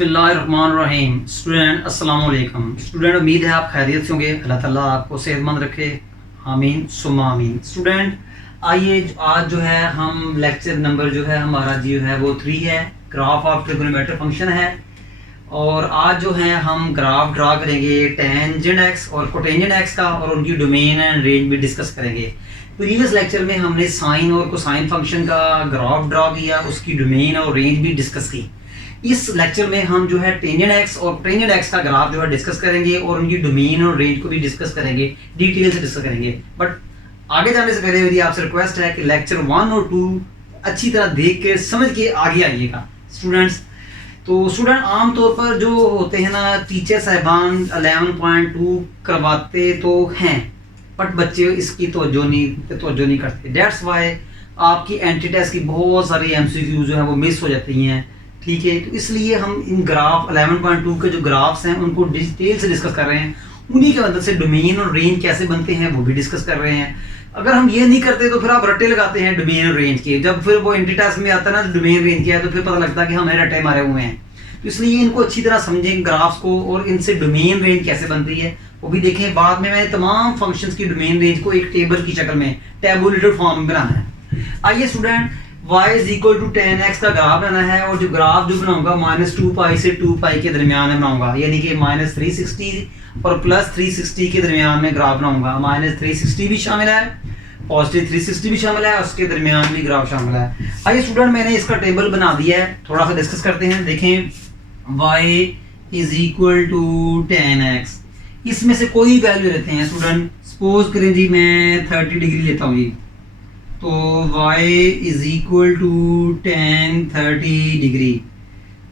बिस्मिल्लाहिर्रहमानिर्रहीम। स्टूडेंट अस्सलाम वालेकुम। स्टूडेंट उम्मीद है आप खैरियत से होंगे। अल्लाह ताला आपको सेहतमंद रखे, आमीन सुम्मा आमीन। स्टूडेंट आइए आज जो है हम लेक्चर नंबर जो है हमारा जो है वो 3 है, ग्राफ ऑफ ट्रिगोनोमेट्रिक फंक्शन है। और आज जो है हम ग्राफ ड्रा करेंगे टेंजेंट एक्स और कोटेंजेंट एक्स का, और उनकी डोमेन एंड रेंज भी डिस्कस करेंगे। प्रीवियस लेक्चर में हमने साइन और कोसाइन फंक्शन का ग्राफ ड्रा किया, उसकी डोमेन और रेंज भी डिस्कस की। इस लेक्चर में हम जो है टेंजेंट एक्स और टेंजेंट एक्स का ग्राफ जो है डिस्कस करेंगे और उनकी डोमेन और रेंज को भी डिस्कस करेंगे, डिटेल से डिस्कस करेंगे। बट आगे जाने से पहले मेरी आपसे रिक्वेस्ट है कि लेक्चर 1 और 2 अच्छी तरह देख के समझ के आगे आइएगा स्टूडेंट्स। तो स्टूडेंट आमतौर पर जो होते हैं ना, टीचर साहिबान 11.2 करवाते तो हैं, बट बच्चे इसकी तवज्जो नहीं करते। डेट्स वाई आपकी एंटी टेस्ट की बहुत सारी MCQ जो है वो मिस हो जाती हैं, ठीक है। तो इसलिए हम इन ग्राफ 11.2 के जो ग्राफ्स हैं उनको डिटेल से डिस्कस कर रहे हैं, उन्हीं की मदद से डोमेन और रेंज कैसे बनते हैं वो भी डिस्कस कर रहे हैं। अगर हम ये नहीं करते तो फिर आप रट्टे लगाते हैं डोमेन और रेंज के, जब फिर वो एंटी टेस्ट में आता है ना डोमेन रेंज किया है तो फिर पता लगता है कि हमें रट्टे मारे हुए हैं। तो इसलिए इनको अच्छी तरह समझें ग्राफ्स को, और इनसे डोमेन रेंज कैसे बनती है वो भी देखें। बाद में मैंने तमाम फंक्शंस की डोमेन रेंज को एक टेबल की शक्ल में टैबुलेटेड फॉर्म में बनाना है। आइए स्टूडेंट y = 10x का ग्राफ बनाना है, और जो ग्राफ जो बनाऊंगा -2 पाई से 2 पाई के दरमियान में बनाऊंगा, यानी कि -360 और +360 के दरमियान में ग्राफ बनाऊंगा। -360 भी शामिल है, पॉजिटिव 360 भी शामिल है, उसके दरमियान भी ग्राफ शामिल है। आइए स्टूडेंट मैंने इसका टेबल बना दिया है, थोड़ा सा डिस्कस करते हैं। देखें y = 10x, इसमें से कोई वैल्यू लेते हैं स्टूडेंट। सपोज करें जी मैं 30 डिग्री लेता हूँ जी, तो y = 10 30 डिग्री।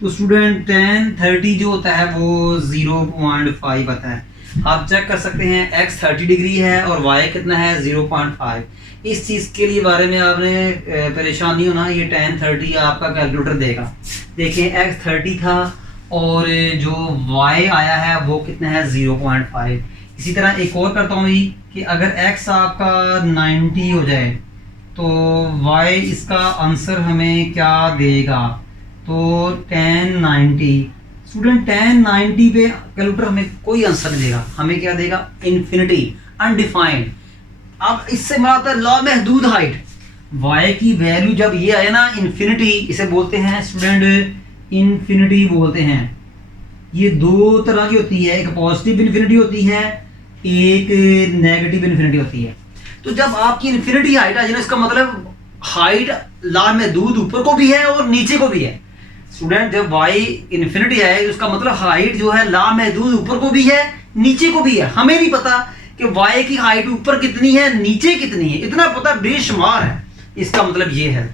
तो स्टूडेंट 10 30 जो होता है वो 0.5 आता है। आप चेक कर सकते हैं x 30 डिग्री है और y कितना है 0.5। इस चीज़ के लिए बारे में आपने परेशान नहीं होना, ये 10 30 आपका कैलकुलेटर देगा। देखें x 30 था और जो y आया है वो कितना है 0.5। इसी तरह एक और करता हूँ कि अगर x आपका 90 हो जाए तो y इसका आंसर हमें क्या देगा, तो 1090। स्टूडेंट 1090 पे कैलकुलेटर हमें कोई आंसर नहीं देगा, हमें क्या देगा इन्फिनिटी, अनडिफाइंड। अब इससे मराता है लामहदूद हाइट। y की वैल्यू जब ये आए ना इन्फिनिटी, इसे बोलते हैं स्टूडेंट इन्फिनिटी बोलते हैं। ये दो तरह की होती है, एक पॉजिटिव इन्फिनिटी होती है, एक नेगेटिव इन्फिनिटी होती है। तो जब आपकी इन्फिनिटी हाइट आ जाए ना, इसका मतलब हाइट लामहदूद ऊपर को भी है और नीचे को भी है। स्टूडेंट जब y इन्फिनिटी आए उसका मतलब हाइट जो है लामहदूद ऊपर को भी है नीचे को भी है। हमें नहीं पता कि y की हाइट ऊपर कितनी है नीचे कितनी है, इतना पता बेशुमार है, इसका मतलब ये है।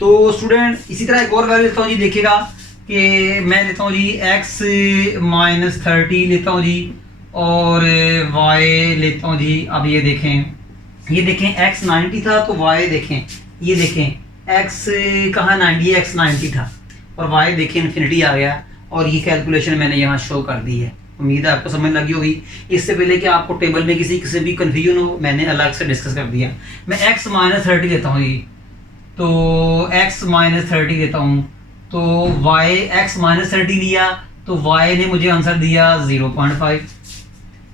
तो स्टूडेंट इसी तरह एक और वैल्यू लेता हूँ जी, देखिएगा कि मैं लेता हूँ जी x - 30 लेता हूँ जी, और y लेता हूँ जी। अब ये देखें x 90 था तो y देखें, ये देखें x कहाँ 90, x 90 था और y देखें इन्फिनिटी आ गया। और ये कैलकुलेशन मैंने यहाँ शो कर दी है, उम्मीद है आपको समझ लगी होगी। इससे पहले कि आपको टेबल में किसी भी कंफ्यूजन हो, मैंने अलग से डिस्कस कर दिया। मैं x - 30 लेता हूँ जी, तो x - 30 लेता हूँ, तो y x - 30 लिया तो y ने मुझे आंसर दिया 0.5।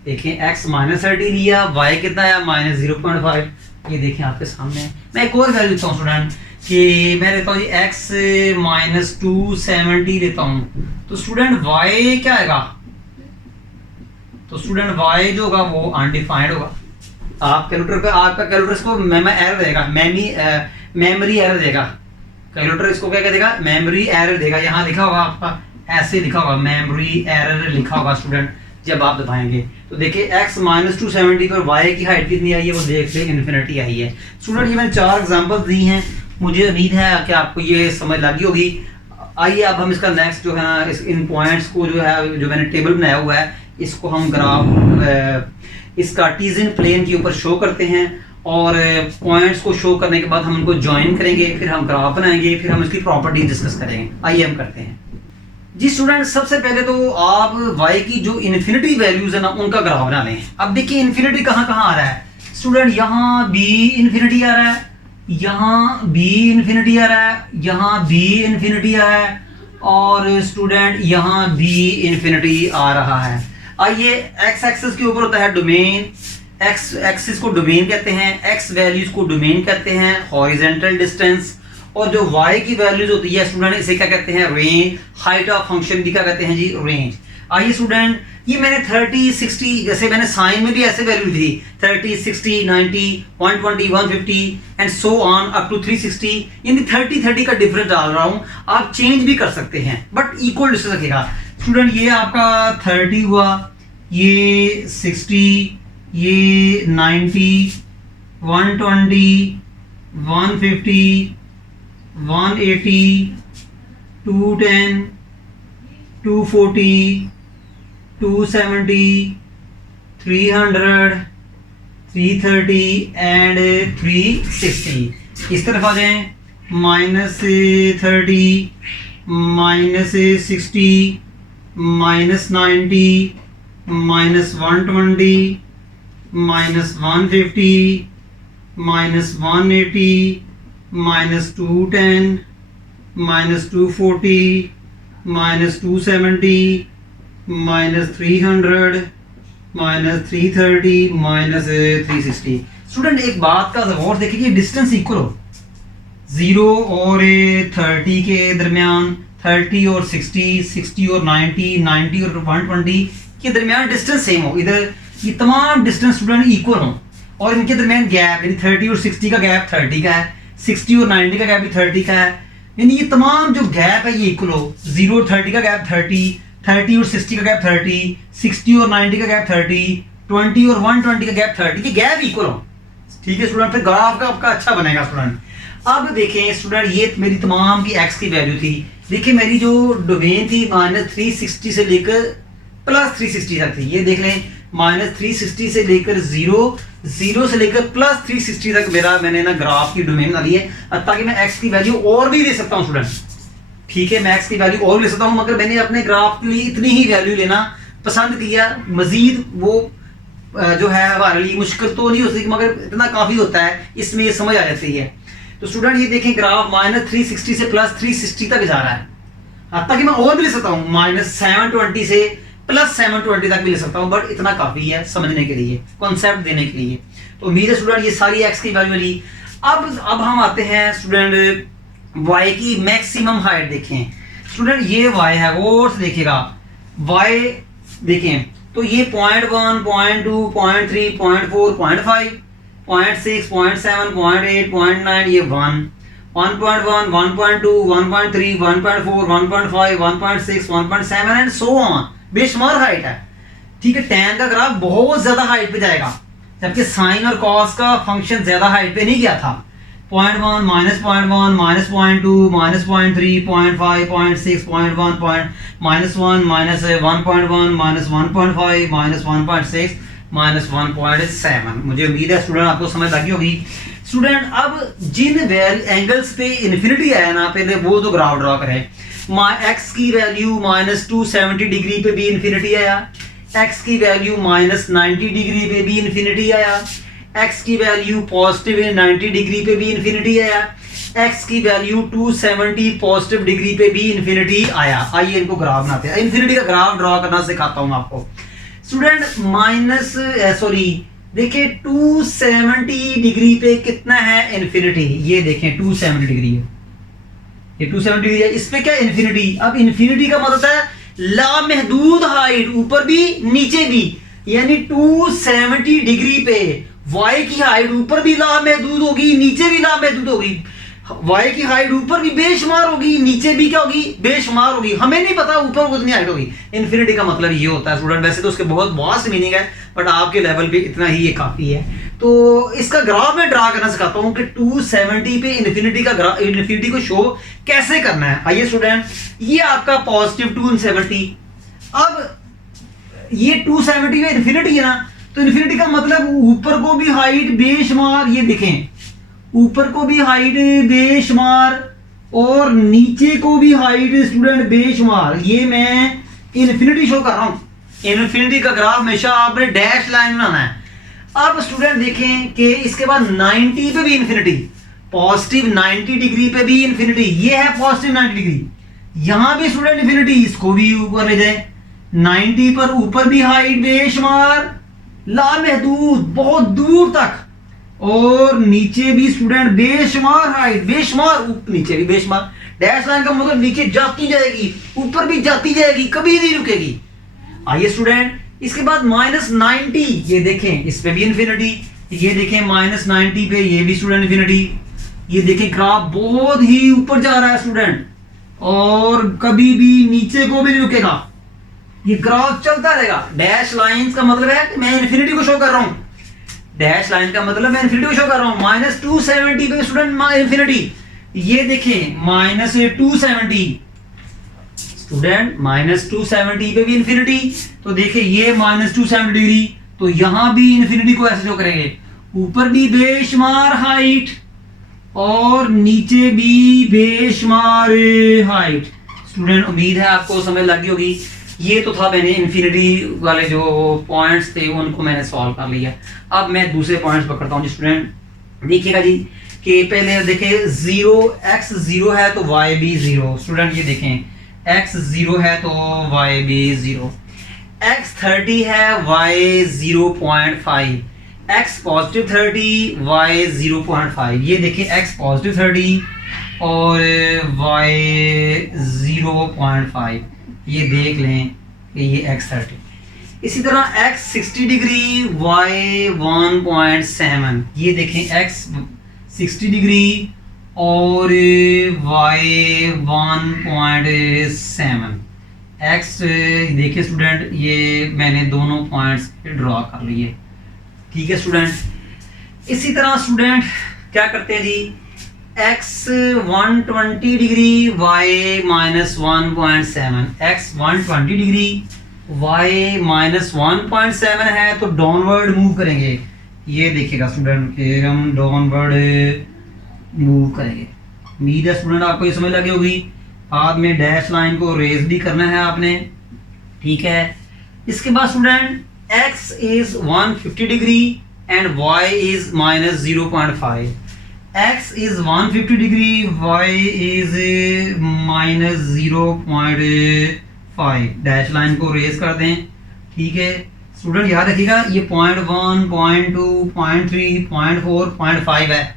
देखें x - 30 लिया, y कितना है -0.5। ये देखें आपके सामने। मैं एक और वैल्यू लेता हूँ स्टूडेंट कि मैं लेता हूँ जी x - 270 लेता हूँ, तो स्टूडेंट y क्या आएगा, तो स्टूडेंट y जो होगा वो अनडिफाइंड होगा। आप कैलकुलेटर पे आपका कैलकुलेटर इसको एरर देगा, मेमोरी एरर देगा। कैलकुलेटर इसको क्या देगा, मेमोरी एरर देगा। यहाँ लिखा होगा आपका, ऐसे लिखा होगा मेमोरी एरर लिखा होगा स्टूडेंट जब आप दबाएंगे। तो देखिए x - 270 पर y की हाइट कितनी आई है वो देख ले, इन्फिनिटी आई है। स्टूडेंट ये मैंने 4 एग्जांपल्स दी हैं, मुझे उम्मीद है कि आपको ये समझ लगी होगी। आइए अब हम इसका नेक्स्ट जो है ना, इन पॉइंट्स को जो है जो मैंने टेबल बनाया हुआ है इसको हम ग्राफ इस कार्टेशियन प्लेन के ऊपर शो करते हैं, और पॉइंट्स को शो करने के बाद हम उनको ज्वाइन करेंगे, फिर हम ग्राफ बनाएंगे, फिर हम इसकी प्रॉपर्टी डिस्कस करेंगे। आइए हम करते हैं जी स्टूडेंट। सबसे पहले तो आप y की जो इन्फिनिटी वैल्यूज है ना उनका ग्राफ बना लें। अब देखिए इन्फिनिटी कहाँ कहाँ आ रहा है स्टूडेंट, यहाँ b इन्फिनिटी आ रहा है, यहाँ b इन्फिनिटी आ रहा है, यहाँ b इन्फिनिटी आ रहा है, और स्टूडेंट यहाँ भी इन्फिनिटी आ रहा है। आइए एक्स एक्सिस के ऊपर होता है डोमेन, एक्स एक्सिस को डोमेन कहते हैं, एक्स वैल्यूज को डोमेन कहते हैं, हॉरिजॉन्टल डिस्टेंस, और जो y की वैल्यूज होती है स्टूडेंट इसे क्या कहते हैं, रेंज। हाइट ऑफ फंक्शन भी क्या कहते हैं जी, रेंज। आइए स्टूडेंट, ये मैंने 30 60 जैसे मैंने साइन में भी ऐसे वैल्यू थी 30 60 90 120 150 and so on up to 360, यानी 30 का डिफरेंस डाल रहा हूं। आप चेंज भी कर सकते हैं बट इक्वल डिस्टेंस रखेगा। स्टूडेंट ये आपका 30 हुआ, ये 60, ये 90 120 150 180 210 240 270 300 330 एंड 360। इस तरफ आ जाएं, -30 -60 -90 -120 -150 -180 -210 -240 -270 -300 -330 -360। स्टूडेंट एक बात का गौर देखिए, डिस्टेंस इक्वल हो 0 और 30 के दरमियान, 30 और 60, 60 और 90, 90 और 120 के दरमियान डिस्टेंस सेम हो। इधर ये तमाम डिस्टेंस स्टूडेंट इक्वल हो और इनके दरमियान गैप यानी 30 और 60 का गैप 30 का है, 60 और 90 का गैप भी 30 का है, यानी ये तमाम जो गैप है ये इक्वल हो। 0 और 30 का गैप 30, 30 और 60 का गैप 30, 60 और 90 का गैप 30, 20 और 120 का गैप 30, ये गैप इक्वल हो। ठीक है स्टूडेंट, फिर ग्राफ का आपका अच्छा बनेगा स्टूडेंट। अब देखें स्टूडेंट, ये मेरी तमाम की एक्स की वैल्यू थी। देखिए मेरी जो डोमेन थी -360 से लेकर +360 तक थी। ये देख लें, -360 से लेकर 0 से लेकर +360 तक मेरा मैंने ना ग्राफ की डोमेन बना ली है, ताकि मैं एक्स की वैल्यू और भी ले सकता हूँ स्टूडेंट। ठीक है, मैं एक्स की वैल्यू और ले सकता हूँ, मगर मैंने अपने ग्राफ के लिए इतनी ही वैल्यू लेना पसंद किया। मजीद वो जो है हमारे लिए मुश्किल तो नहीं हो सकती, मगर इतना काफ़ी होता है, इसमें ये समझ आ जाती है। तो स्टूडेंट ये देखें, ग्राफ -360 से +360 तक जा रहा है, ताकि मैं और भी ले सकता हूँ, -720 से +720 तक भी ले सकता हूँ, बट इतना काफ़ी है समझने के लिए, कॉन्सेप्ट देने के लिए। तो उम्मीद है स्टूडेंट ये सारी एक्स की वैल्यू ली। अब हम आते हैं स्टूडेंट y की मैक्सिमम हाइट देखें। स्टूडेंट ये y है, और से देखिएगा y देखें तो ये 0.1 0.2 0.3 0.4 0.5 0.6 0.7 0.8 0.9, ये 1 1.1 1.2 1.3 1.4 1.5 1.6 1.7 एंड सो ऑन, बेशुमार हाइट है। ठीक है, tan का ग्राफ बहुत ज्यादा हाइट पे जाएगा, जबकि साइन और कॉस का फंक्शन ज्यादा हाइट पे नहीं गया था। 0.1 -0.1 -0.2 -0.3 0.5 0.6 0.1 -1 -1.1 -1.5 -1.6 -1.7। मुझे उम्मीद है स्टूडेंट आपको समझ लगी होगी। स्टूडेंट अब जिन एंगल्स पे इन्फिनिटी आया ना, पहले वो तो ग्राफ ड्रॉ करें। एक्स की वैल्यू -270 डिग्री पे भी इन्फिनिटी आया, एक्स की वैल्यू -90 डिग्री पे भी इन्फिनिटी आया, एक्स की वैल्यू पॉजिटिव 90 डिग्री पे भी इन्फिनिटी आया, एक्स की वैल्यू 270 पॉजिटिव डिग्री पे भी इन्फिनिटी आया। आइए इनको ग्राफ बनाते हैं, इन्फिनिटी का ग्राफ ड्रॉ करना सिखाता हूं आपको। स्टूडेंट देखिए 270 डिग्री पे कितना है इन्फिनिटी, ये देखें 270 डिग्री है, ये 270 डिग्री है, इस पे क्या इन्फिनिटी। अब इन्फिनिटी का मतलब है लामहदूद हाइट, ऊपर भी नीचे भी, यानी 270 डिग्री पे y की हाइट ऊपर भी लामहदूद होगी, नीचे भी लामहदूद होगी। y की हाइट ऊपर भी बेशुमार होगी, नीचे भी क्या होगी, बेशुमार होगी। हमें नहीं पता ऊपर कितनी हाइट होगी। इन्फिनिटी का मतलब ये होता है स्टूडेंट, वैसे तो उसके बहुत वास्ट मीनिंग है, बट आपके लेवल पे इतना ही ये काफी है। तो इसका ग्राफ में ड्रा करना सिखाता हूं कि 270 पे इन्फिनिटी को शो कैसे करना है। आइए स्टूडेंट, ये आपका पॉजिटिव 270, अब ये 270 पे इन्फिनिटी है ना, तो इन्फिनिटी का मतलब ऊपर को भी हाइट बेशुमार, ये देखें ऊपर को भी हाइट बेशुमार और नीचे को भी हाइट स्टूडेंट बेशुमार। ये मैं इन्फिनिटी शो कर रहा हूं। इन्फिनिटी का ग्राफ हमेशा आपने डैश लाइन बनाना है। अब स्टूडेंट देखें कि इसके बाद 90 पे भी इन्फिनिटी, पॉजिटिव 90 डिग्री पे भी इन्फिनिटी, ये है पॉजिटिव 90 डिग्री, यहाँ भी स्टूडेंट इन्फिनिटी, इसको भी ऊपर ले जाए 90 पर, ऊपर भी हाइट बेशुमार लामहदूद बहुत दूर तक, और नीचे भी स्टूडेंट बेशुमार हाइट बेशुमार, नीचे भी बेशुमार। डैश लाइन का मतलब नीचे जाती जाएगी, ऊपर भी जाती जाएगी, कभी नहीं रुकेगी। आइए स्टूडेंट, इसके बाद -90, ये देखें इस पे भी इन्फिनिटी, ये देखें -90 पे ये भी स्टूडेंट इन्फिनिटी। ये देखें ग्राफ बहुत ही ऊपर जा रहा है स्टूडेंट, और कभी भी नीचे को भी नहीं रुकेगा, ये ग्राफ चलता रहेगा। डैश लाइंस का मतलब है कि मैं इन्फिनिटी को शो कर रहा हूं, डैश लाइन का मतलब मैं इन्फिनिटी को शो कर रहा हूं। -270 पे स्टूडेंट इन्फिनिटी, ये देखें -270 स्टूडेंट, -270 पे भी इन्फिनिटी। तो देखिए ये -270 डिग्री, तो यहां भी इन्फिनिटी को ऐसे शो करेंगे, ऊपर भी बेशुमार हाइट और नीचे भी बेशुमार हाइट। स्टूडेंट उम्मीद है आपको समझ लगी होगी। ये तो था मैंने इन्फिनिटी वाले जो पॉइंट्स थे उनको मैंने सॉल्व कर लिया। अब मैं दूसरे पॉइंट्स पकड़ता हूँ स्टूडेंट, देखिएगा जी कि पहले देखिए 0 x 0 है तो y भी 0। स्टूडेंट ये देखें x 0 है तो y भी 0, x 30 है y 0.5, x पॉजिटिव 30 y 0.5। ये देखें x पॉजिटिव 30 और y 0.5, ये देख लें कि ये x 30। इसी तरह x 60 डिग्री y 1.7, ये देखें x 60 डिग्री और y 1.7। x देखिए स्टूडेंट, ये मैंने दोनों पॉइंट्स ड्रॉ कर लिए, ठीक है स्टूडेंट। इसी तरह स्टूडेंट क्या करते हैं जी, x 120 degree y -1.7, x 120 degree y -1.7 है तो डाउनवर्ड मूव करेंगे। ये देखिएगा स्टूडेंट कि हम डाउनवर्ड मूव करेंगे। उम्मीद है स्टूडेंट आपको ये समझ लगी होगी। बाद में डैश लाइन को रेज भी करना है आपने, ठीक है। इसके बाद student x is 150 degree and y is -0.5, x is 150 degree, y is -0.5। Dash line को रेज कर दें, ठीक है स्टूडेंट। याद रखिएगा ये 0.1, 0.2, 0.3, 0.4, 0.5 है,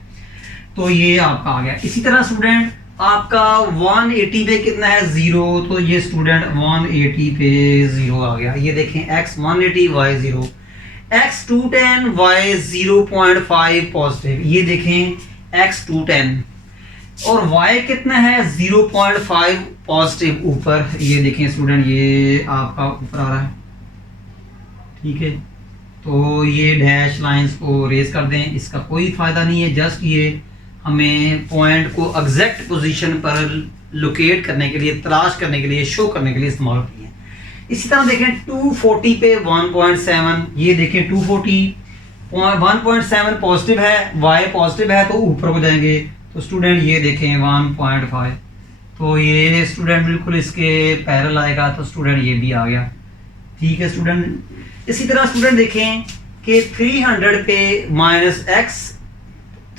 तो ये आपका आ गया। इसी तरह स्टूडेंट आपका 180 पे कितना है 0, तो ये स्टूडेंट 180 पे 0 आ गया। ये देखें x 180 y 0, x 210 y 0.5 positive, ये देखें x 210 और y कितना है 0.5 पॉजिटिव ऊपर, ये देखें स्टूडेंट ये आपका ऊपर आ रहा है, ठीक है। तो ये डैश लाइंस को रेज कर दें, इसका कोई फायदा नहीं है, जस्ट ये हमें पॉइंट को एग्जैक्ट पोजीशन पर लोकेट करने के लिए, तलाश करने के लिए, शो करने के लिए इस्तेमाल होती है। इसी तरह देखें 240 पे 1.7, ये देखें 240 1.7 पॉजिटिव है, y पॉजिटिव है तो ऊपर को जाएंगे, तो स्टूडेंट ये देखें 1.5, तो ये स्टूडेंट बिल्कुल इसके पैरेलल आएगा, तो स्टूडेंट ये भी आ गया, ठीक है स्टूडेंट। इसी तरह स्टूडेंट देखें कि 300 पे -x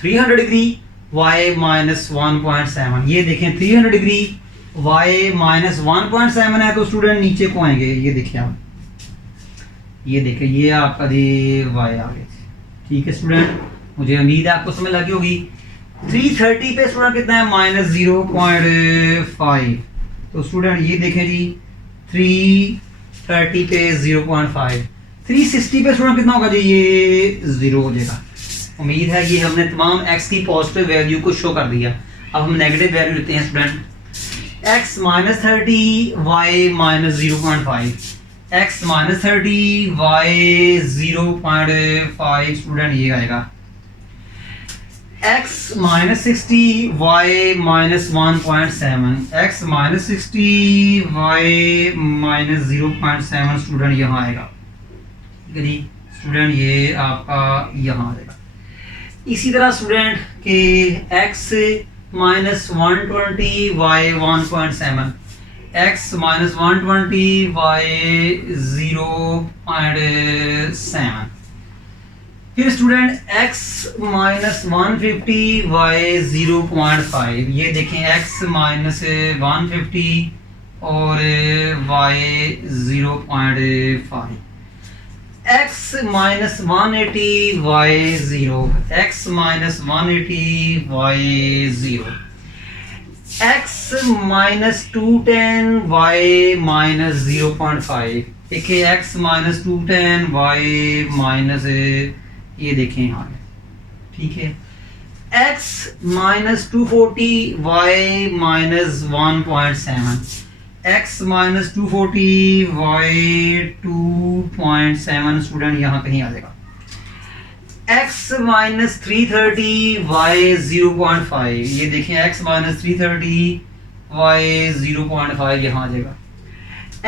300 डिग्री y -1.7, ये देखें 300 डिग्री y -1.7 है तो स्टूडेंट नीचे को आएंगे, ये देखिए आप, ये देखें ये आपका y आ गया, ठीक है स्टूडेंट। मुझे उम्मीद है आपको समझ लगी होगी। 330 पे स्टूडेंट कितना है -0.5, तो स्टूडेंट ये देखें जी 330 पे 0.5, 360 पे स्टूडेंट कितना होगा जी, ये 0 हो जाएगा। उम्मीद है कि हमने तमाम x की पॉजिटिव वैल्यू को शो कर दिया। अब हम नेगेटिव वैल्यू लेते हैं student, x -30 y -0.5, x -30 y 0.5 student ये आएगा। x -60 y -1.7, x -60 y -0.7 student यहाँ आएगा, ठीक है जी स्टूडेंट, ये आपका यहाँ आएगा। इसी तरह स्टूडेंट के x -120 y 1.7, x -120 y 0.7, फिर स्टूडेंट x माइनस 150 y 0.5, ये देखें x माइनस 150 और y 0.5, x minus 180 y 0, x minus 180 y 0, x minus 210 y minus 0.5, देखिए x माइनस 210 y माइनस, ये देखें यहाँ, ठीक है, x minus 240 y minus 1.7, x minus 240 y 2.7, student यहाँ कहीं आ जाएगा, x माइनस 330 y 0.5, ये देखें x माइनस 330 y 0.5 यहाँ आ जाएगा,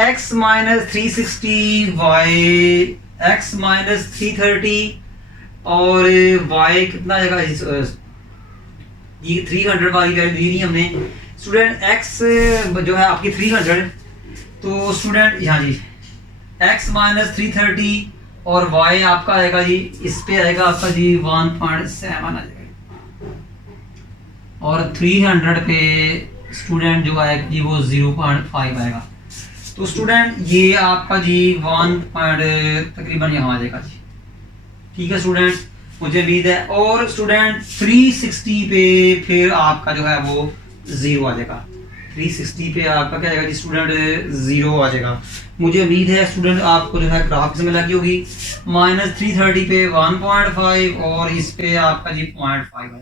x minus 360 y, x minus 330 और y कितना आएगा, ये 300 वाली वैल्यू दी नहीं हमने स्टूडेंट, x जो है आपकी 300, तो स्टूडेंट यहाँ जी x माइनस 330 और y आपका आएगा जी, इस पे आएगा आपका जी 1.7 आ जाएगा, और 300 पे स्टूडेंट जो आएगा जी वो 0.5 आएगा, तो स्टूडेंट ये आपका जी 1 तकरीबन यहाँ आ जाएगा जी, ठीक है स्टूडेंट, मुझे उम्मीद है। और स्टूडेंट 360 पे फिर आपका जो है वो 0 आ जाएगा, 360 पे आपका क्या आएगा जी स्टूडेंट 0 आ जाएगा, मुझे उम्मीद है स्टूडेंट आपको जो है ग्राफ समझ लगी होगी। माइनस 330 पे 1.5 और इस पे आपका जी 0.5 आएगा।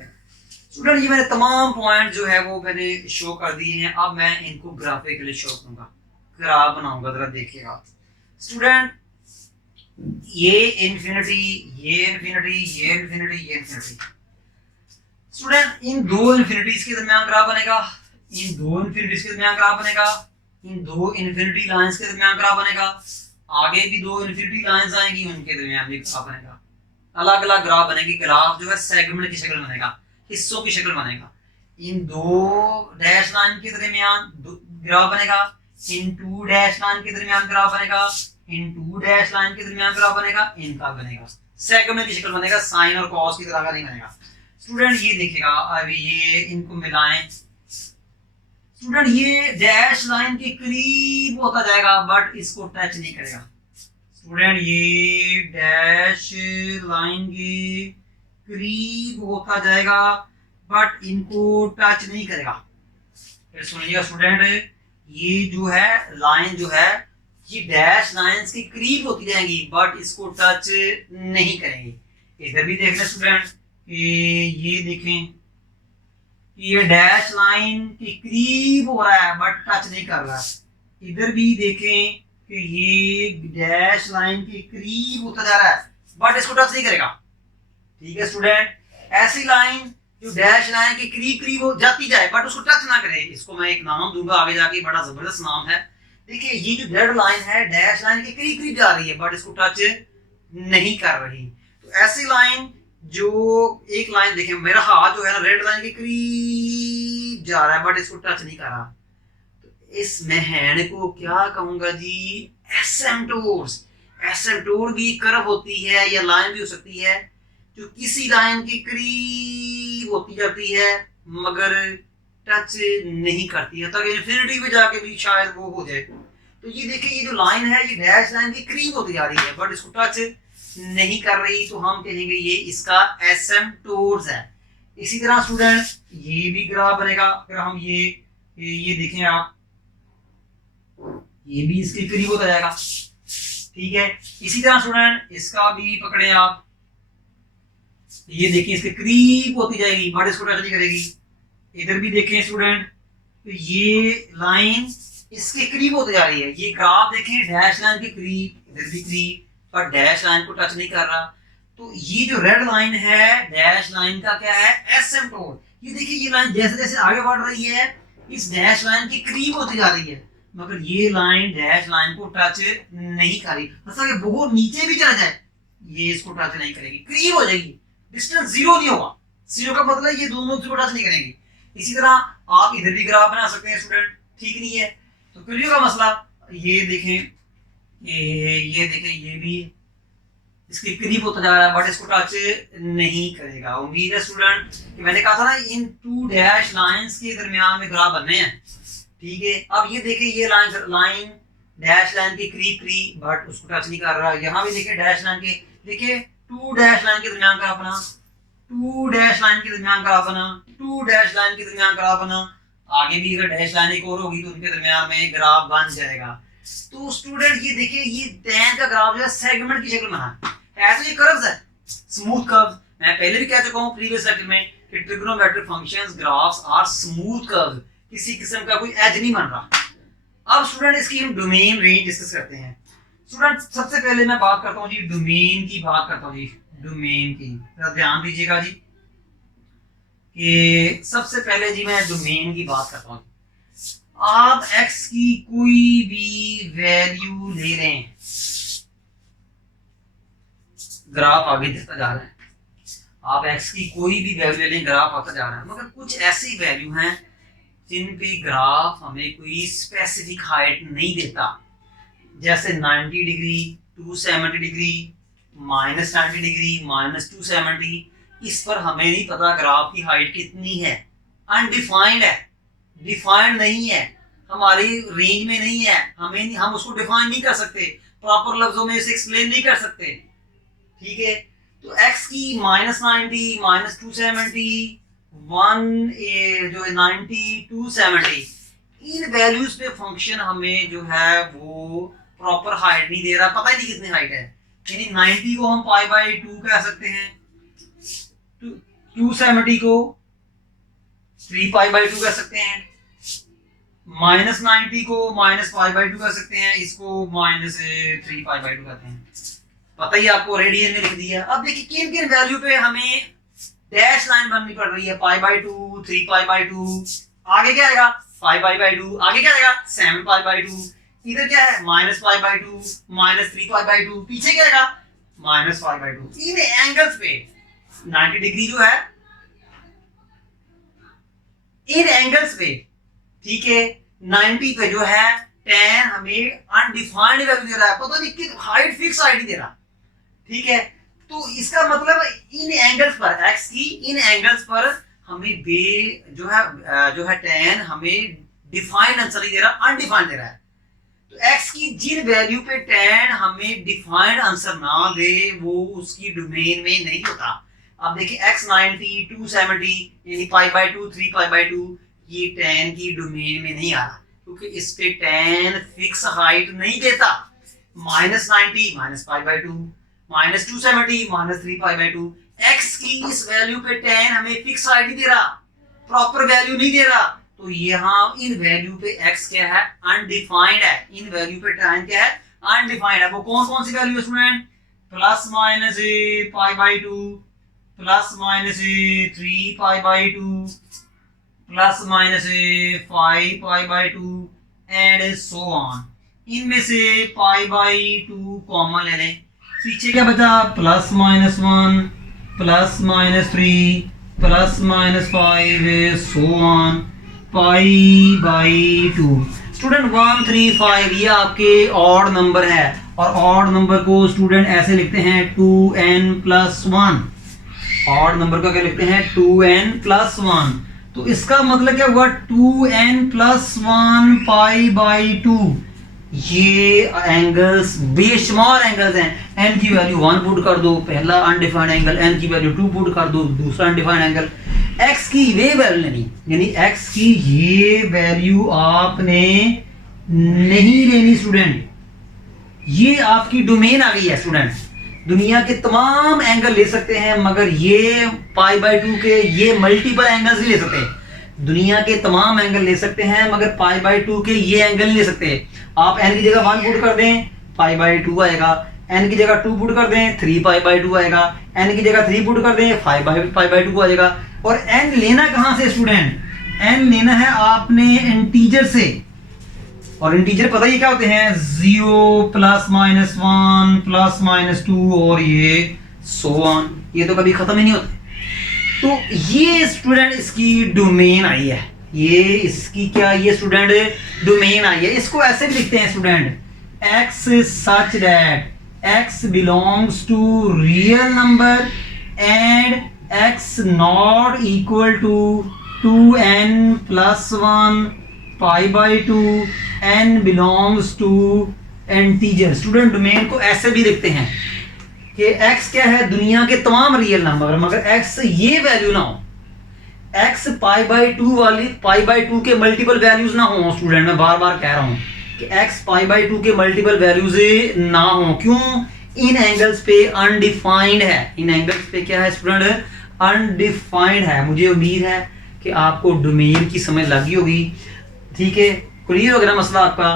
स्टूडेंट ये मैंने तमाम पॉइंट जो है वो मैंने शो कर दिए हैं, अब मैं इनको ग्राफिकली शो करूंगा, ग्राफ बनाऊंगा, जरा देखिएगा स्टूडेंट, ये इन्फिनिटी, ये इन्फिनिटी, ये इन्फिनिटी, ये इन्फिनिटी, स्टूडेंट इन दो इन्फिनिटीज के दरमियान ग्राफ बनेगा, इन दो इन्फिनिटीज के दरमियान ग्राफ बनेगा, इन दो इन्फिनिटी लाइंस के दरमियान ग्राफ बनेगा, आगे भी दो इन्फिनिटी लाइंस आएंगी उनके दरमियान भी ग्राफ बनेगा, अलग अलग ग्राफ बनेगी, ग्राफ जो है सेगमेंट की शक्ल बनेगा, हिस्सों की शक्ल बनेगा, इन दो डैश लाइन के दरमियान ग्राफ बनेगा, इन टू डैश लाइन के दरमियान ग्राफ बनेगा, इन टू डैश लाइन के दरमियान ग्राफ बनेगा, इनका बनेगा सेगमेंट की शक्ल बनेगा, साइन और कॉस की तरह का नहीं बनेगा। स्टूडेंट ये देखिएगा, अभी ये इनको मिलाएं, स्टूडेंट ये डैश लाइन के करीब होता जाएगा बट इसको टच नहीं करेगा, स्टूडेंट ये डैश लाइन के करीब होता जाएगा बट इनको टच नहीं करेगा। फिर सुनिएगा स्टूडेंट, ये जो है लाइन जो है ये डैश लाइंस के करीब होती जाएंगी बट इसको टच नहीं करेंगी। इधर भी देख लें स्टूडेंट, ये देखें ये डैश लाइन के करीब हो रहा है बट टच नहीं कर रहा, इधर भी देखें कि ये डैश लाइन के करीब होता जा रहा है बट इसको टच नहीं करेगा, ठीक है स्टूडेंट। ऐसी लाइन जो डैश लाइन के करीब करीब हो जाती जाए बट उसको टच ना करे, इसको मैं एक नाम दूंगा आगे जाके, बड़ा जबरदस्त नाम है। देखिए ये जो रेड लाइन है डैश लाइन के करीब करीब जा रही है बट इसको टच नहीं कर रही, तो ऐसी लाइन जो एक लाइन देखें, मेरा हाथ जो है ना रेड लाइन के करीब जा रहा है बट इसको टच नहीं कर रहा, तो इस हैंड को क्या कहूंगा जी, एसिम्प्टोट्स। एसिम्प्टोट भी कर्व होती है या लाइन भी हो सकती है जो किसी लाइन के करीब होती जाती है मगर टच नहीं करती है, तक इन्फिनिटी पे जाके भी शायद वो हो जाए। तो ये देखिए ये जो लाइन है ये डैश लाइन के करीब होती जा रही है बट इसको टच नहीं कर रही, तो हम कहेंगे ये इसका एसिम्प्टोट्स है। इसी तरह स्टूडेंट ये भी ग्राफ बनेगा, अगर हम ये देखें आप, ये भी इसके करीब होता जाएगा, ठीक है। इसी तरह स्टूडेंट इसका भी पकड़े आप, ये देखिए इसके करीब होती जाएगी बट इसको टच नहीं करेगी। इधर भी देखें स्टूडेंट, तो ये लाइन इसके करीब होती जा रही है, ये ग्राफ देखें डैश लाइन के करीब, इधर भी करीब पर डैश लाइन को टच नहीं कर रहा, तो ये जो रेड लाइन है डैश लाइन का क्या है, एसिम्प्टोट। ये देखिए ये लाइन जैसे जैसे आगे बढ़ रही है इस डैश लाइन के करीब होती जा रही है मगर ये लाइन डैश लाइन को टच नहीं कर रही, मतलब बहुत नीचे भी चला जाए ये इसको टच नहीं करेगी, करीब हो जाएगी, डिस्टेंस जीरो नहीं होगा, जीरो का मतलब ये दोनों को टच नहीं करेंगी। इसी तरह आप इधर भी ग्राफ बना सकते हैं स्टूडेंट, ठीक नहीं है, तो क्लियर का मसला। ये देखें ये देखें ये भी इसके करीब होता जा रहा है बट इसको टच नहीं करेगा। उम्मीद है स्टूडेंट कि मैंने कहा था ना इन टू डैश लाइंस के दरमियान में ग्राफ बनने हैं, ठीक है। अब ये देखिए ये लाइन डैश लाइन के करीब बट उसको टच नहीं कर रहा। यहाँ भी देखिए डैश लाइन के, देखिए टू डैश लाइन के दरमियान ग्राफ बना, टू डैश लाइन के दरमियान ग्राफ बना, टू डैश लाइन के दरमियान ग्राफ बना। आगे भी अगर डैश लाइन एक और होगी तो उनके दरमियान में ग्राफ बन जाएगा। तो स्टूडेंट ये देखिए ये टैन का ग्राफ जो है सेगमेंट की शक्ल में है तो ये कर्व्स है, स्मूथ कर्व्स। मैं पहले भी कह चुका हूँ प्रीवियस लेक्चर में कि trigonometric functions graphs are smooth curves, किसी किस्म का कोई एज नहीं बन रहा। अब स्टूडेंट इसकी हम डोमेन रेंज डिस्कस करते हैं। स्टूडेंट सबसे पहले मैं बात करता हूँ जी डोमेन की, बात करता हूँ जी डोमेन की। ध्यान दीजिएगा जी कि सबसे पहले जी मैं डोमेन की बात करता हूँ। आप x की कोई भी वैल्यू ले रहे हैं, ग्राफ आगे दिखता जा रहा है। आप x की कोई भी वैल्यू ले लें, ग्राफ आता जा रहा है। मगर कुछ ऐसी वैल्यू हैं जिन पे ग्राफ हमें कोई स्पेसिफिक हाइट नहीं देता, जैसे 90 डिग्री, 270 डिग्री, -90 डिग्री, -270। इस पर हमें नहीं पता ग्राफ की हाइट कितनी है, अनडिफाइंड है, डिफाइंड नहीं है, हमारी रेंज में नहीं है, हम उसको डिफाइन नहीं कर सकते, प्रॉपर लफ्जों में इसे एक्सप्लेन नहीं कर सकते, ठीक है। तो x की -90, -270, 1 जो है 90, 270, इन वैल्यूज पे फंक्शन हमें जो है वो प्रॉपर हाइट नहीं दे रहा, पता ही नहीं कितनी हाइट है। यानी 90 को हम π/2 कह सकते हैं, 270 को 3π/2 कह सकते हैं, -90 को -π/2 कह सकते हैं, इसको -3π/2 कहते हैं। पता ही आपको रेडियन में लिख दिया। अब देखिए किन किन वैल्यू पे हमें डैश लाइन बननी पड़ रही है, π/2, 3π/2, आगे क्या आएगा π/2, आगे क्या आएगा 7π/2, इधर क्या है -π/2, -3π/2, पीछे क्या आएगा -π/2। इन एंगल्स पे 90 डिग्री जो है, इन एंगल्स पे, ठीक है, 90 पे जो है tan हमें अनडिफाइंड वैल्यू दे रहा है, पता नहीं कि हाइट फिक्स हाइट नहीं दे रहा, ठीक है। तो इसका मतलब इन एंगल्स पर x की इन एंगल्स पर हमें जो है tan हमें डिफाइंड आंसर नहीं दे रहा, अनडिफाइंड दे रहा है। तो x की जिन वैल्यू पे tan हमें डिफाइंड आंसर ना दे वो उसकी डोमेन में नहीं होता। अब देखिए x 90, 270 यानी π/2, 3π/2, ये tan की डोमेन में नहीं आ रहा क्योंकि इस पे tan फिक्स हाइट नहीं देता। -90 -π/2, -270 -3π/2, x की इस वैल्यू पे tan हमें फिक्स हाइट नहीं दे रहा, प्रॉपर वैल्यू नहीं दे रहा। तो यहाँ इन वैल्यू पे x क्या है, अनडिफाइंड है। इन वैल्यू पे tan क्या है, अनडिफाइंड है। वो कौन कौन सी वैल्यू है स्टूडेंट, ±π/2, ±3π/2, ±5π/2 एंड सो ऑन। इनमें से π/2 कॉमन ले लें, पीछे क्या बचा +-1, +-3, +-5 सो ऑन, π/2। स्टूडेंट 1, 3, 5 ये आपके ऑड नंबर है और ऑड नंबर को स्टूडेंट ऐसे लिखते हैं 2n+1। ऑड नंबर का क्या लिखते हैं 2n+1। तो इसका मतलब क्या हुआ 2n+1 π/2। ये एंगल्स बेशुमार एंगल्स हैं। n की वैल्यू 1 पुट कर दो, पहला अनडिफाइंड एंगल, n की वैल्यू 2 पुट कर दो, दूसरा अनडिफाइंड एंगल। x की वे वैल्यू लेनी, यानी x की ये वैल्यू आपने नहीं लेनी स्टूडेंट, ये आपकी डोमेन आ गई है स्टूडेंट। दुनिया के तमाम एंगल ले सकते हैं मगर ये π/2 के ये मल्टीपल एंगल्स नहीं ले सकते। दुनिया के तमाम एंगल ले सकते हैं मगर π/2 के ये एंगल नहीं ले सकते। आप n की जगह 1 पुट कर दें π/2 आएगा, n की जगह 2 पुट कर दें 3π/2 आएगा, n की जगह 3 पुट कर दें 5π/2 आएगा। और n लेना कहां से स्टूडेंट, n लेना है आपने इंटीजर से, और इंटीजर पता ही क्या होते हैं 0, +-1, +-2 और ये सो ऑन, ये तो कभी खत्म ही नहीं होते। तो ये स्टूडेंट इसकी डोमेन आई है, ये इसकी क्या, ये स्टूडेंट डोमेन आई है। इसको ऐसे भी लिखते हैं student x such that x belongs to real number and x not equal to 2n plus 1 pi by 2 n belongs to integer। Student domain को ऐसे भी लिखते हैं कि x क्या है, दुनिया के तमाम रियल नंबर, मगर x ये वैल्यू ना हो, x पाई बाई 2 वाली पाई बाई 2 के मल्टीपल वैल्यूज ना हो। स्टूडेंट मैं बार बार कह रहा हूं कि x पाई बाई 2 के मल्टीपल वैल्यूज ना हो। क्यों? इन एंगल्स पे अनडिफाइंड है। इन एंगल्स पे क्या है स्टूडेंट? अनडिफाइंड है। मुझे उम्मीद है कि आपको डोमेन की समझ लगी होगी। ठीक है, क्लियर वगैरह मसला आपका।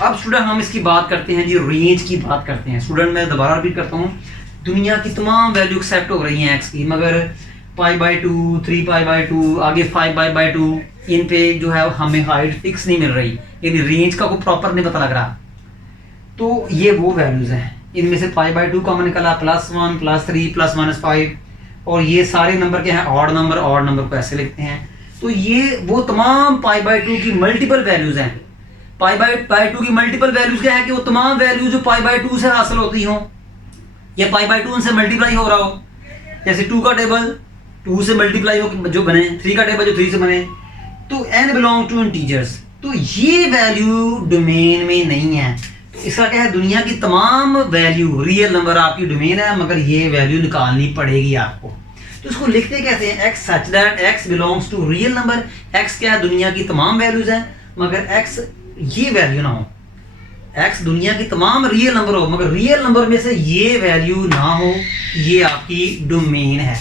अब स्टूडेंट हम इसकी बात करते हैं जी, रेंज की बात करते हैं। स्टूडेंट मैं दोबारा रिपीट करता हूँ, दुनिया की तमाम वैल्यू एक्सेप्ट हो रही हैं एक्स की, मगर पाई बाई 2, 3 पाई बाई 2, आगे 5 पाई बाई 2, इन पे जो है हमें हाइट फिक्स नहीं मिल रही, यानी रेंज का कोई प्रॉपर नहीं पता लग रहा। तो ये वो वैल्यूज हैं, इनमें से पाई बाई 2 कॉमन निकला, +1, +3, +-5, और ये सारे नंबर के हैं ऑड नंबर। ऑड नंबर को ऐसे लिखते हैं। तो ये वो तमाम पाई बाई 2 की मल्टीपल वैल्यूज हैं। पाई बाई 2 की मल्टीपल वैल्यूज क्या है कि वो तमाम वैल्यूज जो पाई बाई 2 से हासिल होती हो या पाई बाई 2 से मल्टीप्लाई हो रहा हो, जैसे 2 का टेबल 2 से मल्टीप्लाई हो जो बने, 3 का टेबल जो 3 से बने, तो n बिलोंग टू इंटीजर्स। तो ये वैल्यू डोमेन में नहीं है। तो इसका क्या है, दुनिया की तमाम वैल्यू रियल नंबर आपकी डोमेन है, मगर ये वैल्यू निकालनी पड़ेगी आपको। तो इसको लिखते कहते हैं x such that x belongs to real number. x क्या है, दुनिया की तमाम वैल्यूज हैं, मगर x ये वैल्यू ना हो। x दुनिया की तमाम रियल नंबर हो, मगर रियल नंबर में से ये वैल्यू ना हो, ये आपकी डोमेन है।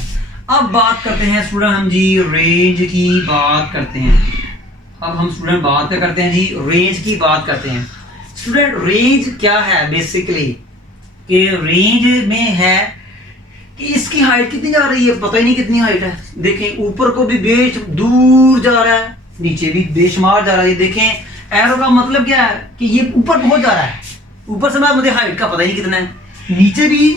अब बात करते हैं स्टूडेंट हम जी रेंज की बात करते हैं। अब हम स्टूडेंट बात क्या करते हैं जी, रेंज की बात करते हैं। स्टूडेंट रेंज क्या है बेसिकली, कि रेंज में है कि इसकी हाइट कितनी जा रही है, पता ही नहीं कितनी हाइट है। देखें ऊपर को भी बेश दूर जा रहा है, नीचे भी बेशुमार जा रहा है। देखें एरो का मतलब क्या है कि ये ऊपर पहुंच जा रहा है, ऊपर से मुझे हाइट का पता ही नहीं कितना है, नीचे भी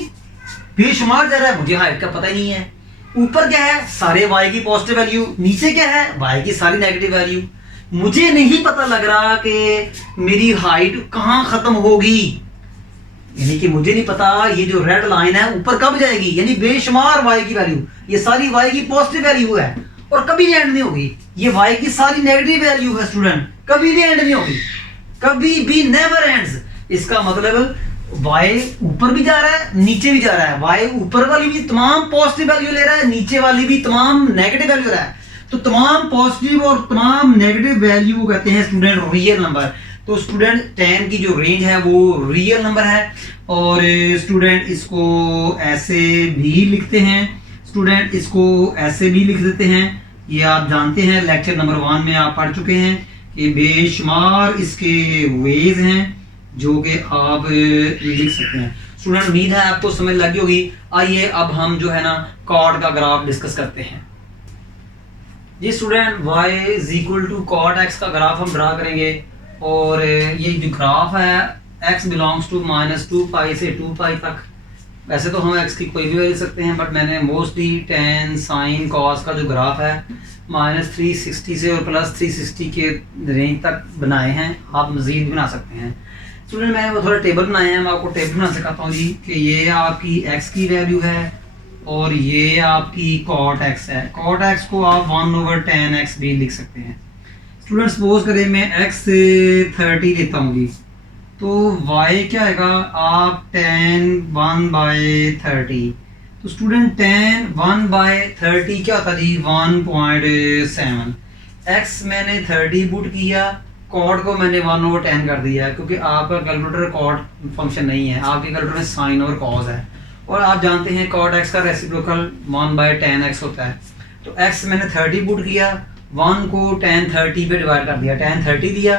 बेशुमार जा रहा है, मुझे हाइट का पता ही नहीं है। ऊपर क्या है, सारे y की पॉजिटिव वैल्यू, नीचे क्या है, y की सारी नेगेटिव वैल्यू। मुझे नहीं पता लग रहा कि मेरी हाइट कहाँ खत्म होगी, यानी कि मुझे नहीं पता ये जो रेड लाइन है ऊपर कब जाएगी, यानी बेशुमार y की वैल्यू, ये सारी y की पॉजिटिव वैल्यू है और कभी एंड नहीं होगी। ये y की सारी नेगेटिव वैल्यू है स्टूडेंट, कभी भी एंड नहीं होगी, कभी भी नेवर एंड्स। इसका मतलब y ऊपर भी जा रहा है, नीचे भी जा रहा है। y ऊपर वाली भी तमाम पॉजिटिव वैल्यू ले रहा है, नीचे वाली भी तमाम नेगेटिव वैल्यू ले रहा है। तो तमाम पॉजिटिव और तमाम नेगेटिव वैल्यू को कहते हैं स्टूडेंट रियल नंबर। तो स्टूडेंट 10 की जो रेंज है वो रियल नंबर है, और स्टूडेंट इसको ऐसे भी लिखते हैं, स्टूडेंट इसको ऐसे भी लिख देते हैं। ये आप जानते हैं, लेक्चर नंबर 1 में आप पढ़ चुके हैं कि बेशुमार इसके वेज हैं जो कि आप लिख सकते हैं। स्टूडेंट उम्मीद है आपको समझ लगी होगी। आइए अब हम जो है ना कॉट का ग्राफ डिस्कस करते हैं। जी student y is equal to cot x का ग्राफ हम ड्रा करेंगे, और ये जो ग्राफ है x बिलोंग्स टू -2 पाई से 2 पाई तक। वैसे तो हम x की कोई भी वैल्यू सकते हैं, बट मैंने मोस्टली tan sin cos का जो ग्राफ है -360 से और +360 के रेंज तक बनाए हैं। आप मजीद बना सकते हैं। स्टूडेंट मैंने वो थोड़ा टेबल बनाए हैं, मैं आपको टेबल बना सिखाता हूँ जी, कि ये आपकी x की वैल्यू है और ये आपकी cot x है। cot x को आप 1/tan x भी लिख सकते हैं। स्टूडेंट सपोज करें मैं x 30 लेता हूँ जी, तो y क्या आएगा, आप tan 1/30। तो स्टूडेंट tan 1/30 क्या होता जी, 1.7। x मैंने 30 पुट किया, cot को मैंने 1/10 कर दिया, क्योंकि आपका कैलकुलेटर cot फंक्शन नहीं है, आपके कैलकुलेटर में sin और cos है, और आप जानते हैं cot x का रेसिप्रोकल 1/tan x होता है। तो x मैंने 30 पुट किया, 1 को tan 30 पे डिवाइड कर दिया, tan 30 दिया,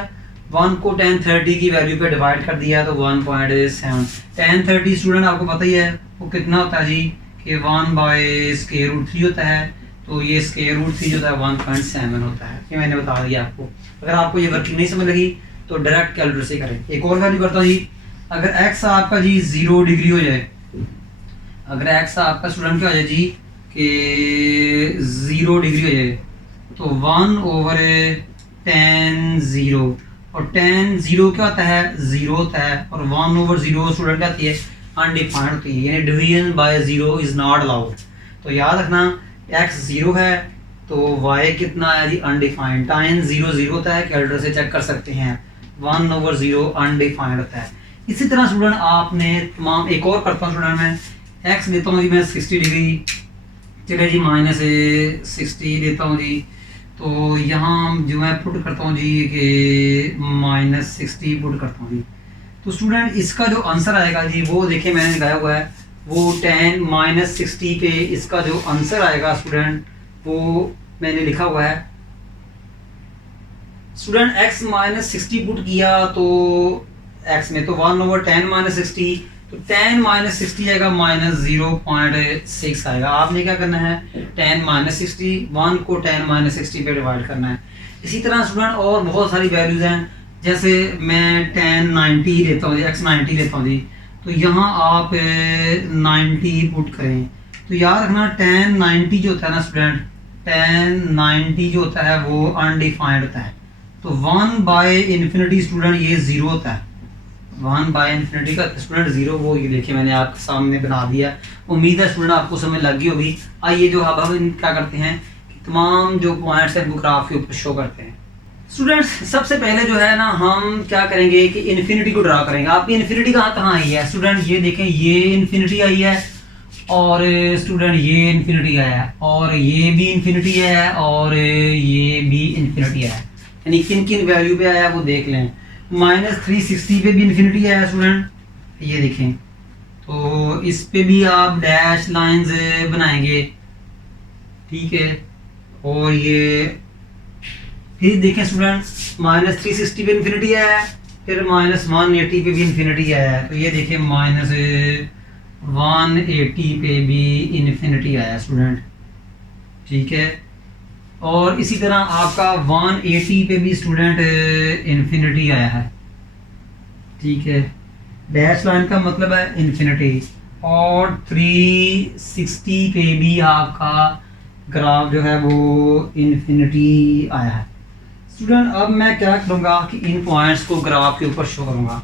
1 को tan 30 की वैल्यू पे डिवाइड कर दिया, तो 1.7। tan 30 स्टूडेंट आपको पता ही है वो कितना होता है जी, कि 1/√3 होता है। तो ये √3 जो होता है 1.7 होता है। ये मैंने बता दिया आपको। अगर आपको ये वर्किंग नहीं समझ लगी तो डायरेक्ट कैलकुलेटर से करें। एक और वैल्यू करता हूँ जी, अगर x आपका जी 0 डिग्री हो जाए, अगर x आपका स्टूडेंट क्या हो जाए जी कि 0 डिग्री हो जाए, तो 1/tan 0, और tan 0 क्या होता है, 0 होता है, और 1/0 स्टूडेंट क्या होती है, अनडिफाइंड होती है, यानी division bye 0 is not allowed. तो याद रखना x 0 है तो y कितना है जी, अनडिफाइंड। tan 0 0 होता है, कैलकुलेटर से चेक कर सकते हैं। 1/0 अनडिफाइंड होता है। इसी तरह स्टूडेंट आपने तमाम, एक और करता हूँ स्टूडेंट, मैं x लेता हूँ जी मैं 60 डिग्री, चलिए जी -60 लेता हूँ जी। तो यहाँ जो मैं पुट करता हूँ जी कि -60 पुट करता हूँ जी। तो स्टूडेंट इसका जो आंसर आएगा जी वो देखिए मैंने लिखाया हुआ है, वो tan -60 पे इसका जो आंसर आएगा स्टूडेंट वो मैंने लिखा हुआ है। स्टूडेंट x -60 पुट किया तो x में तो 1/tan -60, तो tan -60 आएगा -0.6 आएगा। आपने क्या करना है, tan -60 1 को tan -60 पे डिवाइड करना है। इसी तरह स्टूडेंट और बहुत सारी वैल्यूज हैं, जैसे मैं tan 90 लेता हूँ, x 90 लेता हूँ जी। तो यहाँ आप 90 पुट करें। तो याद रखना tan 90 जो होता है ना स्टूडेंट, tan 90 जो होता है वो अनडिफाइंड होता है। तो 1/∞ स्टूडेंट ये 0 होता है। 1/∞ का स्टूडेंट 0, वो ये देखिए मैंने आपके सामने बना दिया। उम्मीद है स्टूडेंट आपको समझ लग गई होगी। आइए जो अब हम क्या करते हैं कि तमाम जो पॉइंट्स हैं वो ग्राफ के ऊपर शो करते हैं। स्टूडेंट्स सबसे पहले जो है ना हम क्या करेंगे कि इन्फिनिटी को ड्रा करेंगे। आपकी इन्फिनिटी कहाँ आई है स्टूडेंट, ये देखें ये इन्फिनिटी आई है, और स्टूडेंट ये इन्फिनिटी आया है, और ये भी इन्फिनिटी है, और ये भी इन्फिनिटी है। यानी किन किन वैल्यू पे आया वो देख लें। -360 पे भी इन्फिनिटी आया स्टूडेंट, ये देखें। तो इस पे भी आप डैश लाइंस बनाएंगे, ठीक है। और ये फिर देखें स्टूडेंट -360 पे इन्फिनिटी आया है, फिर -180 पे भी इन्फिनिटी आया है। तो ये देखें -180 पे भी इन्फिनिटी आया स्टूडेंट, ठीक है। और इसी तरह आपका 180 पे भी स्टूडेंट इन्फिनिटी आया है, ठीक है। डैश लाइन का मतलब है इन्फिनिटी। और 360 पे भी आपका ग्राफ जो है वो इन्फिनिटी आया है स्टूडेंट। अब मैं क्या करूँगा कि इन पॉइंट्स को ग्राफ के ऊपर शो करूँगा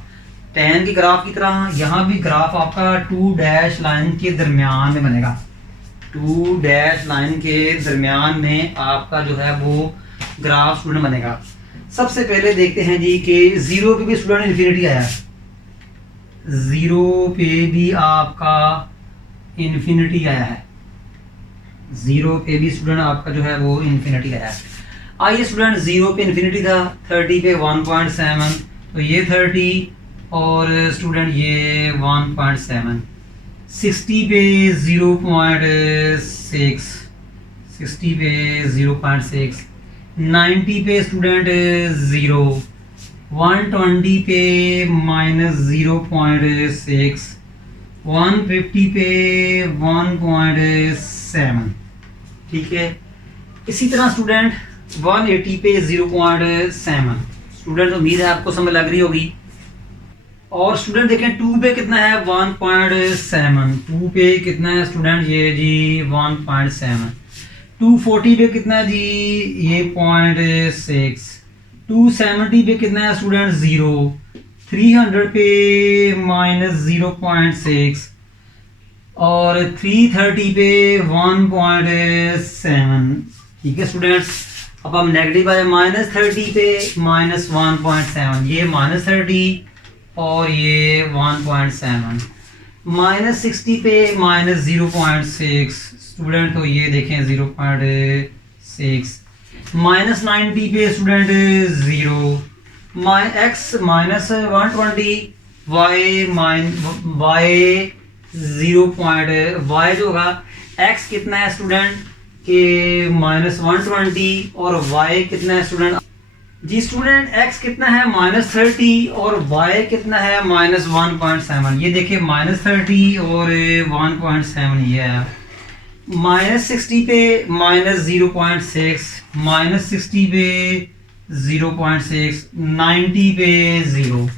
tan की ग्राफ की तरह। यहाँ भी ग्राफ आपका 2 डैश लाइन के दरमियान में बनेगा। 2 डैश लाइन के दरमियान में आपका जो है वो ग्राफ स्टूडेंट बनेगा। सबसे पहले देखते हैं जी कि 0 पे भी स्टूडेंट इन्फिनिटी आया है, 0 पे भी आपका इन्फिनिटी आया है, 0 पे भी स्टूडेंट आपका जो है वो इन्फिनिटी आया है। आइए स्टूडेंट 0 पे इन्फिनिटी था, 30 पे 1.7, तो ये 30 और स्टूडेंट ये 1.7, 60 पे 0.6, 60 पे 0.6, 90 पे स्टूडेंट 0, 120 पे -0.6, 150 पे 1.7, ठीक है। इसी तरह स्टूडेंट 180 पे 0.7। स्टूडेंट उम्मीद है आपको समझ लग रही होगी। और स्टूडेंट देखें 2 पे कितना है 1.7, 2 पे कितना है स्टूडेंट ये जी 1.7, 240 पे कितना है जी ये 0.6, 270 पे कितना है स्टूडेंट 0, 300 पे -0.6, और 330 पे 1.7, ठीक है स्टूडेंट्स। अब हम नेगेटिव आए -30 पे -1.7, ये -30 और ये 1.7, -60 पे -0.6 स्टूडेंट, तो ये देखें 0.6, -90 पे स्टूडेंट 0, x -120, y 0. जो होगा x कितना है स्टूडेंट के -120 और y कितना है स्टूडेंट जी। स्टूडेंट x कितना है -30 और y कितना है -1.7। ये देखिए -30 और 1.7 ये है। -60 पे -0.6, -60 पे 0.6, 90 पे 0,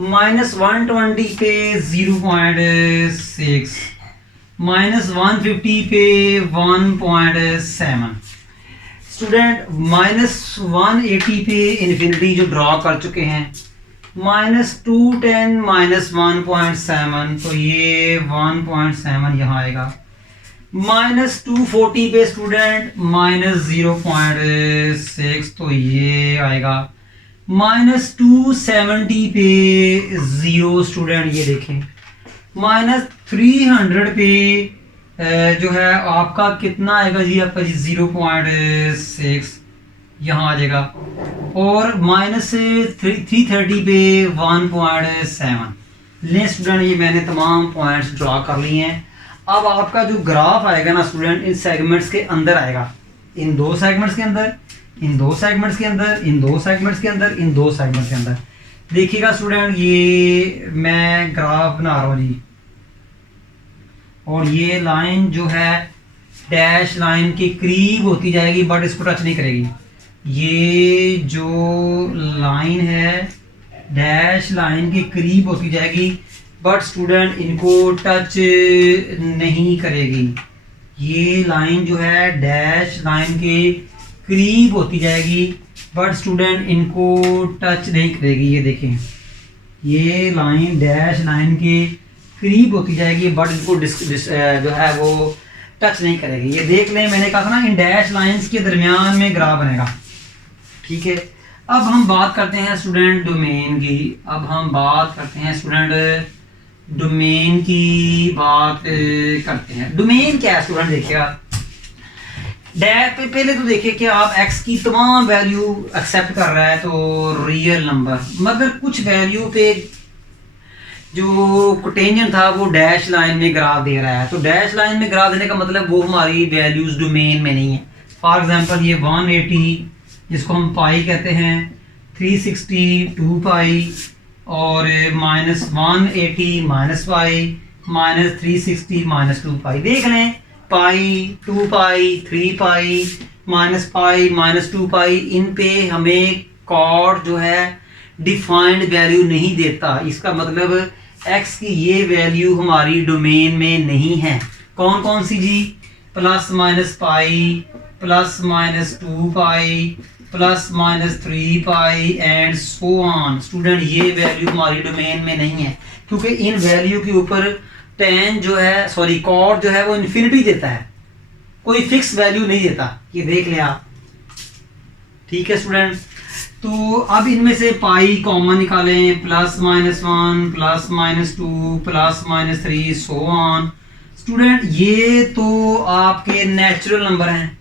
-120 पे 0.6, -150 पे 1.7। स्टूडेंट -180 पे इन्फिनिटी जो ड्रॉ कर चुके हैं, -210 -1.7, तो ये 1.7 यहाँ आएगा। -240 पे स्टूडेंट -0.6, तो ये आएगा। -270 पे 0 स्टूडेंट, ये देखें। -300 पे जो है आपका कितना आएगा जी, आपका जी 0.6 यहाँ आ जाएगा। और -330 पे 1.7। ले स्टूडेंट, ये मैंने तमाम पॉइंट्स ड्रॉ कर लिए हैं। अब आपका जो ग्राफ आएगा ना स्टूडेंट, इन सेगमेंट्स के अंदर आएगा, इन 2 सेगमेंट्स के अंदर, इन 2 सेगमेंट्स के अंदर, इन 2 सेगमेंट्स के अंदर, इन 2 सेगमेंट्स के अंदर। देखिएगा स्टूडेंट, ये मैं ग्राफ बना रहा हूँ जी, और ये लाइन जो है डैश लाइन के करीब होती जाएगी, बट इसको टच नहीं करेगी। ये जो लाइन है डैश लाइन के करीब होती जाएगी, बट स्टूडेंट इनको टच नहीं करेगी। ये लाइन जो है डैश लाइन के करीब होती जाएगी, बट स्टूडेंट इनको टच नहीं करेगी। ये देखें, ये लाइन डैश लाइन के करीब होती जाएगी, बट इनको जो है वो टच नहीं करेगी। ये देख लें, मैंने कहा था ना इन डैश लाइंस के दरमियान में ग्राफ बनेगा, ठीक है। अब हम बात करते हैं स्टूडेंट डोमेन की। अब हम बात करते हैं स्टूडेंट डोमेन की बात करते हैं। डोमेन क्या है स्टूडेंट, देखिएगा पहले तो देखिए कि आप x की तमाम वैल्यू एक्सेप्ट कर रहा है तो रियल नंबर, मगर कुछ वैल्यू पे जो कोटेंजन था वो डैश लाइन में ग्राफ दे रहा है। तो डैश लाइन में ग्राफ देने का मतलब वो हमारी वैल्यूज डोमेन में नहीं है। फॉर एग्जांपल ये 180 जिसको हम पाई कहते हैं, 360 2 पाई, और -180 -पाई, -360 -2 पाई। देख लें, पाई, 2 पाई, 3 पाई, -पाई, -2 पाई, इन पे हमें कॉर्ड जो है डिफाइंड वैल्यू नहीं देता। इसका मतलब x की ये वैल्यू हमारी डोमेन में नहीं है। कौन कौन सी जी, +- पाई, +- 2 पाई, +- 3 पाई एंड सो ऑन। स्टूडेंट ये वैल्यू हमारी डोमेन में नहीं है, क्योंकि इन वैल्यू के ऊपर टेन जो है, सॉरी कॉर्ड जो है वो इन्फिनिटी देता है, कोई फिक्स वैल्यू नहीं देता। ये देख लें आप, ठीक है स्टूडेंट। तो अब इनमें से पाई कॉमन निकालें, +-1 +-2 +-3 सो ऑन। स्टूडेंट ये तो आपके नेचुरल नंबर हैं,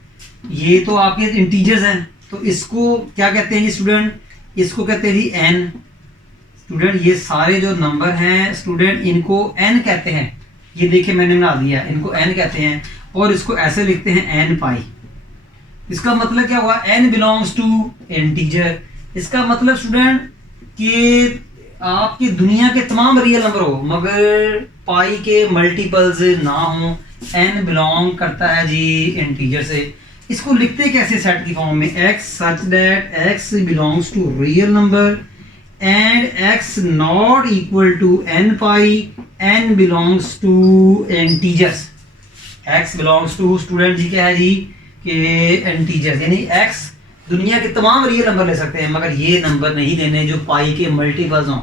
ये तो आपके इंटीजर्स हैं, तो इसको क्या कहते हैं जी स्टूडेंट, इसको कहते हैं जी n। स्टूडेंट ये सारे जो नंबर हैं स्टूडेंट इनको n कहते हैं। ये देखिए मैंने बना दिया, इनको n कहते हैं, और इसको ऐसे लिखते हैं n पाई। इसका मतलब क्या हुआ, n बिलोंग्स टू इंटीजर। इसका मतलब स्टूडेंट कि आपकी दुनिया के तमाम रियल नंबर हो मगर पाई के मल्टीपल्स ना हो, n बिलोंग करता है जी इंटीजर से। इसको लिखते कैसे सेट की फॉर्म में, x such that x belongs to real number and x not equal to n pi, n belongs to integers. x belongs to student जी क्या है जी कि इंटीजर्स, यानी x दुनिया के तमाम रियल नंबर ले सकते हैं मगर ये नंबर नहीं लेने जो पाई के मल्टीपल्स हों,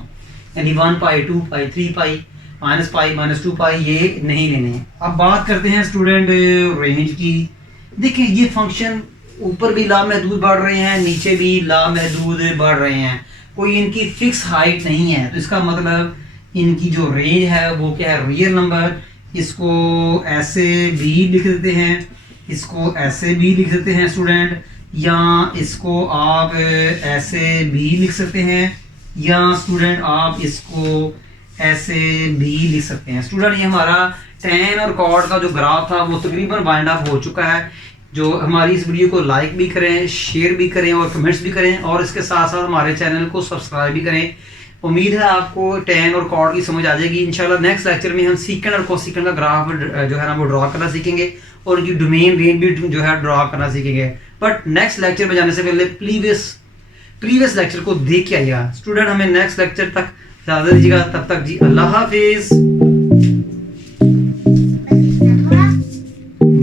यानी 1 पाई, 2 पाई, 3 पाई, -पाई, -2 पाई, ये नहीं लेने। अब बात करते हैं स्टूडेंट रेंज की। देखिए ये फंक्शन ऊपर भी लामहदूद बढ़ रहे हैं, नीचे भी लामहदूद बढ़ रहे हैं, कोई इनकी फिक्स हाइट नहीं है। तो इसका मतलब इनकी जो रेंज है वो क्या है, रियल नंबर। इसको ऐसे भी लिख देते हैं, इसको ऐसे भी लिख देते हैं स्टूडेंट, या इसको आप ऐसे भी लिख सकते हैं, या स्टूडेंट आप इसको ऐसे भी लिख सकते हैं। स्टूडेंट ये हमारा tan और cot का जो ग्राफ था वो तकरीबन बाइंड अप हो चुका है। जो हमारी इस वीडियो को लाइक भी करें, शेयर भी करें और कमेंट्स भी करें, और इसके साथ साथ हमारे चैनल को सब्सक्राइब भी करें। उम्मीद है आपको tan और cot की समझ आ जाएगी। इंशाल्लाह नेक्स्ट लेक्चर में हम सीकेंड और कोसेकेंड का ग्राफ जो है ना वो ड्रॉ करना सीखेंगे, और उनकी डोमेन रेंज भी जो है ड्रॉ करना सीखेंगे। बट नेक्स्ट लेक्चर में जाने से पहले प्रीवियस लेक्चर को देख के आइएगा। स्टूडेंट हमें नेक्स्ट लेक्चर तक इजाजत दीजिएगा, तब तक जी अल्लाह हाफिज।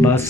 बस